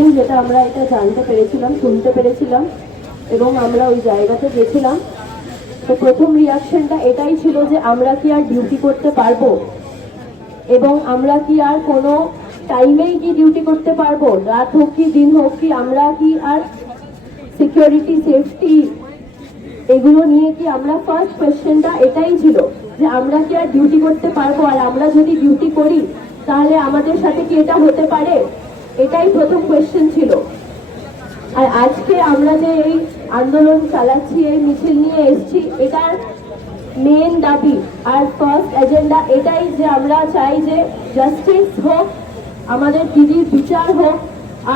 দিন যেটা আমরা এটা জানতে পেরেছিলাম, শুনতে পেরেছিলাম এবং আমরা ওই জায়গাতে গেছিলাম, তো প্রথম রিয়াকশনটা এটাই ছিল যে আমরা কি আর ডিউটি করতে পারবো এবং আমরা কি আর কোনো টাইমেই কি ডিউটি করতে পারবো, রাত হোক কি দিন হোক কি, আমরা কি আর সিকিউরিটি সেফটি এগুলো নিয়ে কি আমরা, ফার্স্ট কোয়েশ্চেনটা এটাই ছিল যে আমরা কি আর ডিউটি করতে পারবো, আর আমরা যদি ডিউটি করি তাহলে আমাদের সাথে কি এটা হতে পারে, এটাই প্রথম কোয়েশ্চেন ছিল। আর আজকে আমরা যে এই আন্দোলন চালাচ্ছি, এই মিছিল নিয়ে এসেছি, এটার মেন দাবি আর ফার্স্ট এজেন্ডা এটাই যে আমরা চাই যে জাস্টিস হোক, আমাদের দিদির বিচার হোক,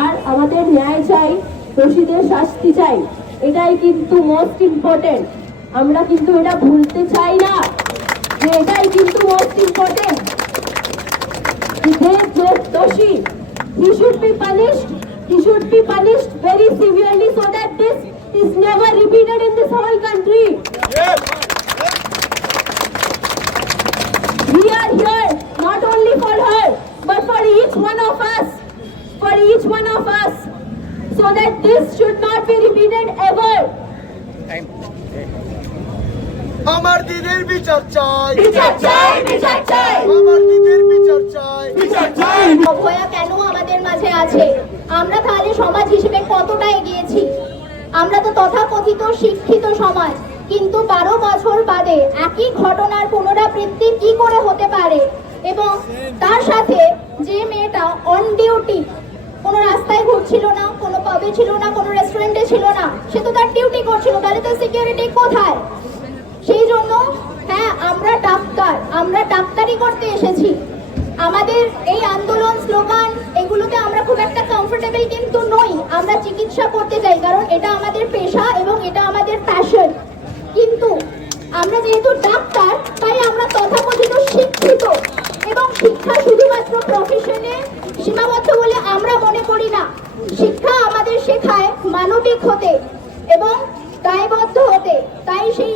আর আমাদের ন্যায় চাই, দোষীদের শাস্তি চাই, এটাই কিন্তু মোস্ট ইম্পর্টেন্ট। আমরা কিন্তু এটা ভুলতে চাই না যে এটাই কিন্তু মোস্ট ইম্পর্টেন্ট। যে দোষী, he should be punished, he should be punished very severely so that this is never repeated in this whole country. We are here not only for her but for each one of us, so that this should not be repeated ever. আমার দিদির বিচার চাই, বিচার চাই, বিচার চাই, আমার দিদির বিচার চাই, বিচার চাই। অভয়া কেন আমাদের মাঝে আছে? আমরা তাহলে সমাজ হিসেবে কতটা এগিয়েছি? আমরা তো তথাকথিত শিক্ষিত সমাজ, কিন্তু 12 বছর বাদে একই ঘটনার পুনরাবৃত্তি কি করে হতে পারে? এবং তার সাথে যে মেয়েটা অন ডিউটি, কোনো রাস্তায় ঘুরছিল না, কোনো পাবে ছিল না, কোনো রেস্টুরেন্টে ছিল না, সে তো তার ডিউটি করছিল, তাহলে তো সিকিউরিটি কোথায়? সেই জন্য হ্যাঁ, আমরা ডাক্তারি করতে এসেছি। আমাদের এই আন্দোলন, স্লোগান এগুলোতে আমরা খুব একটা কমফোর্টেবল কিন্তু নই। আমরা চিকিৎসা করতে যাই কারণ এটা আমাদের পেশা এবং এটা আমাদের প্যাশন। কিন্তু আমরা যেহেতু ডাক্তার, তাই আমরা তথাকথিত শিক্ষিত, এবং শিক্ষা শুধুমাত্র প্রফেশনে সীমাবদ্ধ বলে আমরা মনে করি না। শিক্ষা আমাদের শেখায় মানবিক হতে এবং দায়বদ্ধ হতে। তাই সেই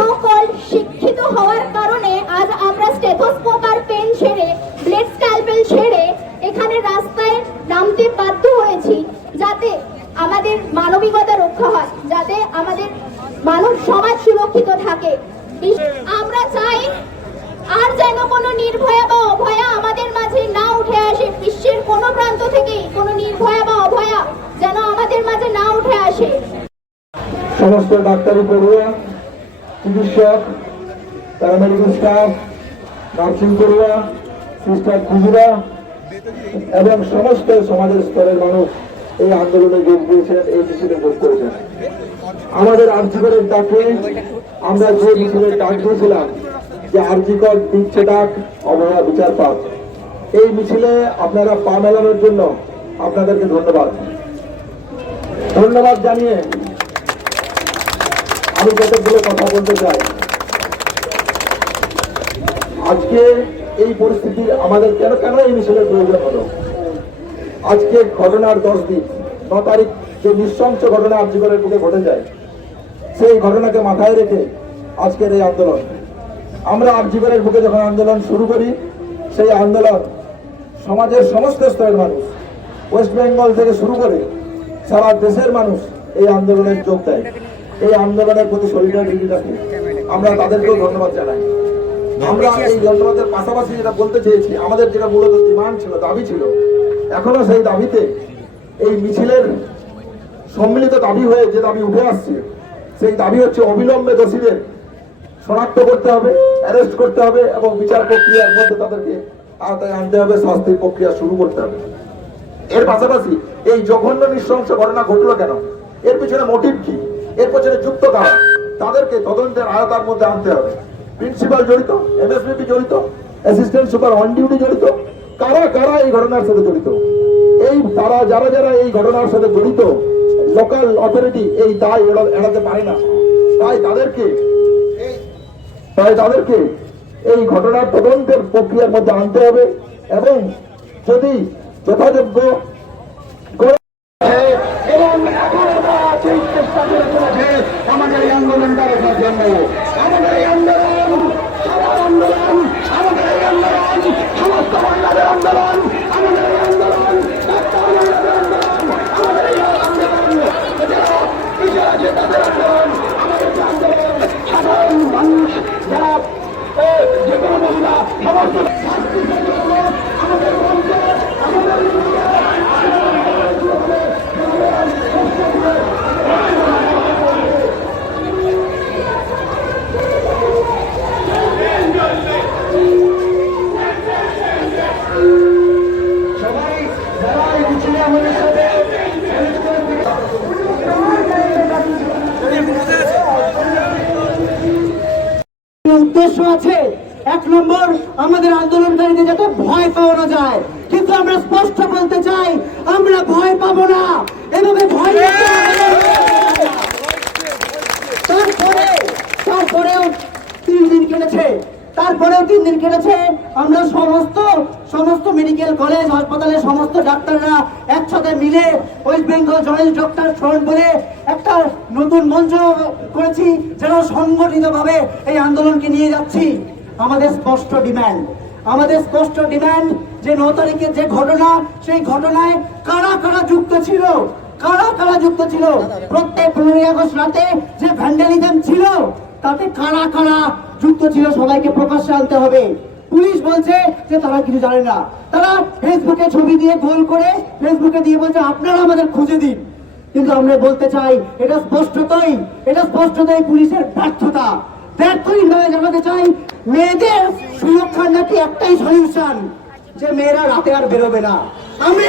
সকল শিক্ষিত হওয়ার কারণে আজ আমরা স্টেথোস্কোপ আর পেন ছেড়ে, ব্লেড স্ক্যালপেল ছেড়ে এখানে রাস্তায় নামতে বাধ্য হয়েছি, যাতে আমাদের মানবিকতা রক্ষা হয়, যাতে আমাদের মানব সমাজ সুরক্ষিত থাকে। আমরা চাই আর যেন কোনো নির্ভয়া বা অভয়া আমাদের মাঝে না উঠে আসে। বিশ্বের কোনো প্রান্ত থেকে কোনো নির্ভয়া বা অভয়া যেন আমাদের মাঝে না উঠে আসে। সমস্ত ডাক্তারি পড়ুয়া, চিকিৎসক, প্যারামেডিক্যাল স্টাফ, নার্সিং পড়ুয়া, সিস্টার খুচরা এবং সমস্ত সমাজের স্তরের মানুষ এই আন্দোলনে যোগ দিয়েছেন, এই মিছিলে যোগ করেছেন। আমাদের আর্জিকরের ডাকে আমরা যে মিছিলের ডাক দিয়েছিলাম যে আর্জিকর দিচ্ছে ডাক, অভয়া বিচার পাক, এই মিছিলে আপনারা পা মেলানোর জন্য আপনাদেরকে ধন্যবাদ জানিয়ে আমি কতগুলো কথা বলতে চাই। আজকে এই পরিস্থিতি আমাদের কেন এই মিছিলের প্রয়োজন হলো? আজকে ঘটনার 10 দিন, 9 তারিখ যে নৃশংস ঘটনা আর্জিকরের বুকে ঘটে যায়, সেই ঘটনাকে মাথায় রেখে আজকের এই আন্দোলন। আমরা আর্জিকরের বুকে যখন আন্দোলন শুরু করি, সেই আন্দোলন সমাজের সমস্ত স্তরের মানুষ, ওয়েস্ট বেঙ্গল থেকে শুরু করে সারা দেশের মানুষ এই আন্দোলনে যোগ দেয়। এই আন্দোলনের প্রতি সলিডারিটি রাখে, আমরা তাদেরকেও ধন্যবাদ জানাই। আমরা এই ধন্যবাদের পাশাপাশি যেটা বলতে চেয়েছি, আমাদের যেটা মূলত ডিমান্ড ছিল, দাবি ছিল, এখনো সেই দাবিতে এই মিছিলের সম্মিলিত দাবি হয়ে যে দাবি উঠে আসছে, সেই দাবি হচ্ছে অবিলম্বে দোষীদের শনাক্ত করতে হবে, অ্যারেস্ট করতে হবে এবং বিচার প্রক্রিয়ার মধ্যে তাদেরকে আওতায় আনতে হবে, শাস্তির প্রক্রিয়া শুরু করতে হবে। এর পাশাপাশি এই জঘন্য নৃশংস ঘটনা ঘটলো কেন, এর পিছনে মোটিভ কি, এর পেছনে যুক্ত কারা, তাদেরকে তদন্তের আয়তার মধ্যে আনতে হবে। প্রিন্সিপাল জড়িত, এমএসভিপি জড়িত, অ্যাসিস্ট্যান্ট সুপার অন ডিউটি জড়িত, কারা এই ঘটনার সাথে জড়িত, এই যারা এই ঘটনার সাথে জড়িত, লোকাল অথরিটি এই দায় এড়াতে পারে না। তাই তাদেরকে এই ঘটনার তদন্তের প্রক্রিয়ার মধ্যে আনতে হবে এবং যদি যথাযোগ্য এবং চেষ্টা করে চলেছে আমাদের এই আন্দোলনটা রোখার জন্য। আমাদের এই আন্দোলন আমাদের এই আন্দোলন সমস্ত বাংলাদেশের আন্দোলন, আমাদের এই আন্দোলন ছেলে আমাদের সাথে উদ্দেশ্য আছে। 1 নম্বর, আমাদের আন্দোলনকারীদের যাতে ভয় পাওয়ানো যায়, কিন্তু আমরা স্পষ্ট বলতে চাই আমরা ভয় পাবো না। এভাবে ভয় তারপরেও 3 দিন কেটেছে, আমরা সমস্ত মেডিকেল কলেজ হাসপাতালে সমস্ত ডাক্তাররা একসাথে মিলে West Bengal joint doctor front বলে একটা নতুন মঞ্চ করেছি, যারা সংগঠিতভাবে এই আন্দোলনকে নিয়ে যাচ্ছি। আমাদের স্পষ্ট ডিমান্ড যে 9 তারিখের যে ঘটনা, সেই ঘটনায় কারা কারা যুক্ত ছিল, প্রত্যেক 15 আগস্ট রাতে যে ভ্যান্ডালিজম ছিল তাতে কারা কারা যুক্ত ছিল সবাইকে প্রকাশ্যে আনতে হবে। পুলিশ বলছে যে তারা কিছু জানে না, তারা ফেসবুকে ছবি দিয়ে গোল করে ফেসবুকে দিয়ে বলছে আপনারা আমাদের খুঁজে দিন। কিন্তু আমরা বলতে চাই এটা স্পষ্টতই পুলিশের ব্যর্থহীনভাবে জানাতে চাই মেয়েদের সুরক্ষার নাকি একটাই সলিউশন, যে মেয়েরা রাতে আর বেরোবে না। আমরা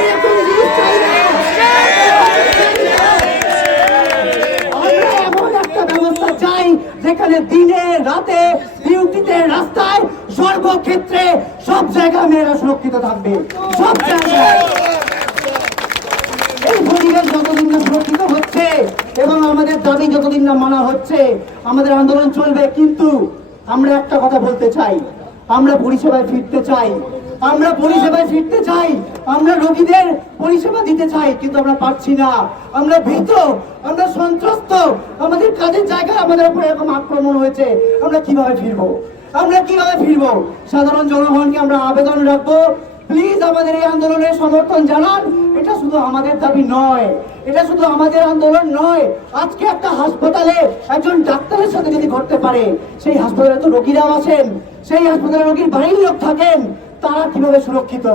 এমন একটা ব্যবস্থা চাই যেখানে দিনে রাতে ডিউটিতে রাস্তায় সর্বক্ষেত্রে সব জায়গায় মেয়েরা সুরক্ষিত থাকবে, সব জায়গায়। এই পরিবেশ যতদিন না সুরক্ষিত হচ্ছে এবং আমাদের দাবি যতদিন না মানা হচ্ছে, আমাদের আন্দোলন চলবে। কিন্তু আমরা একটা কথা বলতে চাই, আমরা পরিষেবায় ফিরতে চাই, আমরা রোগীদের পরিষেবা দিতে চাই, কিন্তু আমরা পারছি না। আমরা ভীত, আমরা সন্ত্রস্ত, আমাদের কাজের জায়গায় আমাদের উপর এরকম আক্রমণ হয়েছে। আমরা কিভাবে ফিরবো? সাধারণ জনগণকে আমরা আবেদন রাখবো, প্লিজ আমাদের এই আন্দোলনের সমর্থন জানান। এটা শুধু আমাদের দাবি নয়, এটা শুধু আমাদের আন্দোলন নয়। আজকে একটা হাসপাতালে একজন ডাক্তারের সাথে যদি ঘটতে পারে, সেই হাসপাতালে তো রোগীরাও আছেন, সেই হাসপাতালে রোগীর বাড়ির লোক থাকেন, তারা কিভাবে সুরক্ষিত?